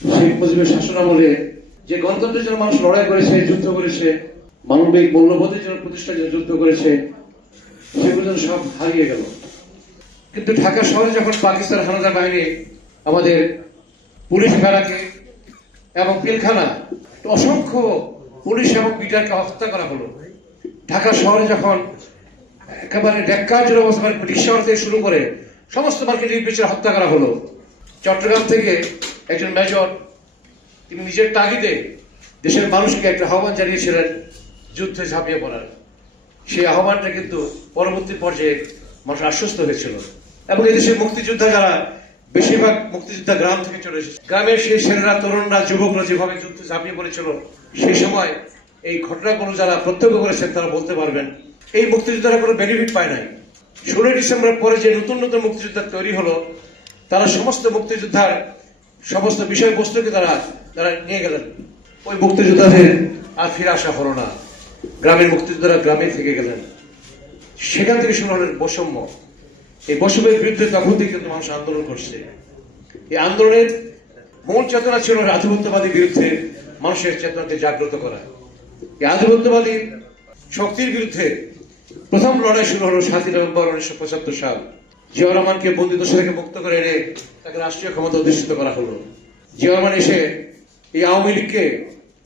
শেখ মুজিবের শাসনামলে যে গণতন্ত্রের জন্য মানুষ লড়াই করেছে, যুদ্ধ করেছে, মানবিক মূল্যবোধের জন্য প্রতিষ্ঠার জন্য যুদ্ধ করেছে, সেগুলো যেন সব হারিয়ে গেল। কিন্তু ঢাকা শহরে যখন পাকিস্তান হানাদার বাহিনী আমাদের পুলিশ বেড়াকে এবং পিলখানা অসংখ্য পুলিশ এবং বিটারকে হত্যা করা হলো, ঢাকা শহরে যখন একেবারে ডেক্কাজের অবস্থা রিক্সা থেকে শুরু করে সমস্ত মার্কেট নির্বিচারে হত্যা করা হলো, চট্টগ্রাম থেকে একজন মেজর তিনি নিজের তাগিদে দেশের মানুষকে একটা আহ্বান জানিয়েছিলেন যুদ্ধে ঝাঁপিয়ে পড়ার। সেই আহ্বানটা কিন্তু পরবর্তী পর্যায়ে মানুষ আশ্বস্ত হয়েছিল এবং এই দেশের মুক্তিযোদ্ধা যারা বেশিরভাগ মুক্তিযোদ্ধা গ্রাম থেকে চলে এসেছে, গ্রামের সেই ছেলেরা, তরুণরা, যুবকরা যেভাবে যুদ্ধে ঝাঁপিয়ে পড়েছিল সেই সময় এই ঘটনাগুলো যারা প্রত্যক্ষ করেছেন তারা বলতে পারবেন এই মুক্তিযোদ্ধারা কোনো বেনিফিট পায় নাই। 16 ডিসেম্বরের পরে যে নতুন নতুন মুক্তিযোদ্ধা তৈরি হলো তারা সমস্ত মুক্তিযোদ্ধার সমস্ত বিষয়বস্তুকে তারা নিয়ে গেলেন। ওই মুক্তিযোদ্ধাদের আর ফিরে আসা হলো না, গ্রামের মুক্তিযোদ্ধারা গ্রামে থেকে গেলেন। সেখান থেকে শুরু হলেন বৈষম্য। এই বৈষম্যের বিরুদ্ধে তখন থেকে কিন্তু মানুষ আন্দোলন করছে। এই আন্দোলনের মূল চেতনা ছিল আধিপত্যবাদী বিরুদ্ধে মানুষের চেতনাকে জাগ্রত করা। এই আধিপত্যবাদী শক্তির বিরুদ্ধে প্রথম লড়াই শুরু হলো 7 নভেম্বর 1975 সাল। জিয়াউর রহমানকে বন্দিদশা থেকে মুক্ত করে এনে তাকে রাষ্ট্রীয় ক্ষমতা অধিষ্ঠিত করা হলো। জিয়াউর রহমান এসে এই আওয়ামী লীগকে,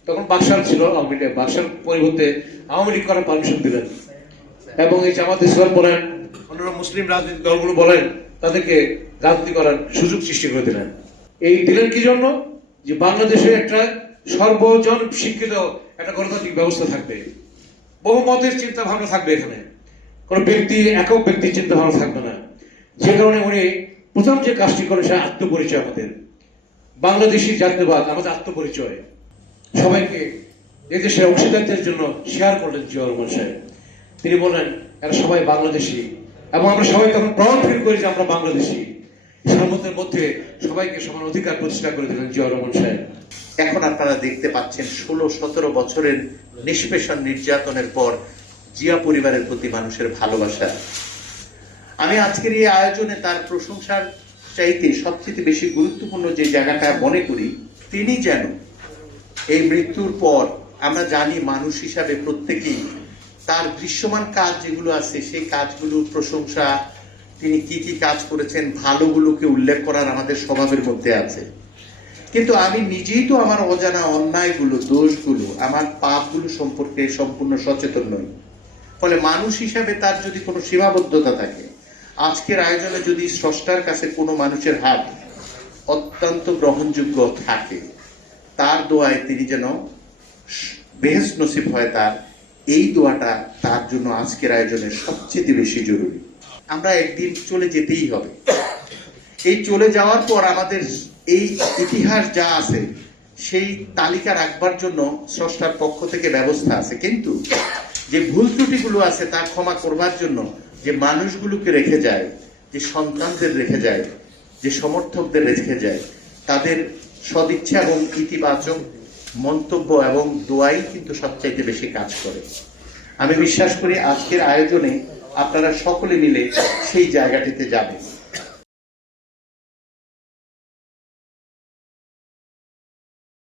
তখন বাকশাল ছিল আওয়ামী লীগ, বাকশাল পরিবর্তে আওয়ামী লীগ করার পারমিশন দিলেন এবং এই জামাত ইসলাম বলেন, অন্যান্য মুসলিম রাজনৈতিক দলগুলো বলেন, তাদেরকে রাজনীতি করার সুযোগ সৃষ্টি করে দিলেন। এই দিলেন কি জন্য? যে বাংলাদেশে একটা সর্বজন শিক্ষিত একটা গণতান্ত্রিক ব্যবস্থা থাকবে, বহু মতের চিন্তা ভাবনা থাকবে, এখানে কোন ব্যক্তি, একক ব্যক্তির চিন্তা ভাবনা থাকবে না। যে কারণে উনি প্রথম যে কাজটি করে সে আত্মপরিচয়, আমাদের বাংলাদেশি জাতীয়বাদ, আমাদের আত্মপরিচয় সবাইকে এই দেশের অংশীদারিত্বের জন্য শেয়ার করলেন জিয়াউর রহমান সাহেব। তিনি বলেন এরা সবাই বাংলাদেশি এবং আমরা সবাই তখন প্রাউড ফিল করি যে আমরা বাংলাদেশি। সার্বভৌমত্বের মধ্যে সবাইকে সমান অধিকার প্রতিষ্ঠা করে দিলেন জিয়াউর রহমান সাহেব। এখন আপনারা দেখতে পাচ্ছেন 16-17 বছরের নিষ্পেষণ নির্যাতনের পর জিয়া পরিবারের প্রতি মানুষের ভালোবাসা। আমি আজকের এই আয়োজনে তার প্রশংসার চাইতে সবচেয়ে বেশি গুরুত্বপূর্ণ যে জায়গাটা মনে করি, তিনি যেন এই মৃত্যুর পর, আমরা জানি মানুষ হিসাবে প্রত্যেকেই তার দৃশ্যমান কাজ যেগুলো আছে সেই কাজগুলোর প্রশংসা, তিনি কি কি কাজ করেছেন ভালোগুলোকে উল্লেখ করার আমাদের স্বভাবের মধ্যে আছে। কিন্তু আমি নিজেই তো আমার অজানা অন্যায়গুলো, দোষগুলো, আমার পাপগুলো সম্পর্কে সম্পূর্ণ সচেতন নই। ফলে মানুষ হিসাবে তার যদি কোনো সীমাবদ্ধতা থাকে, আজকের আয়োজনে যদি স্রষ্টার কাছে কোনো মানুষের হাত অত্যন্ত গ্রহণযোগ্য থাকে, তার দোয়ায় তিনি যেন বেহেশত নসিব হয় তার, এই দোয়াটা তার জন্য আজকের আয়োজনে সবচেয়ে বেশি জরুরি। আমরা একদিন চলে যেতেই হবে। এই চলে যাওয়ার পর আমাদের এই ইতিহাস যা আছে সেই তালিকা রাখবার জন্য স্রষ্টার পক্ষ থেকে ব্যবস্থা আছে, কিন্তু যে ভুল ত্রুটিগুলো আছে তা ক্ষমা করবার জন্য যে মানুষগুলোকে রেখে যায়, যে সন্তানদের রেখে যায়, যে সমর্থকদের রেখে যায়, তাদের সদিচ্ছা এবং ইতিবাচক মন্তব্য এবং দোয়াই কিন্তু সবচাইতে বেশি কাজ করে। আমি বিশ্বাস করি আজকের আয়োজনে আপনারা সকলে মিলে সেই জায়গাটিতে যাবেন।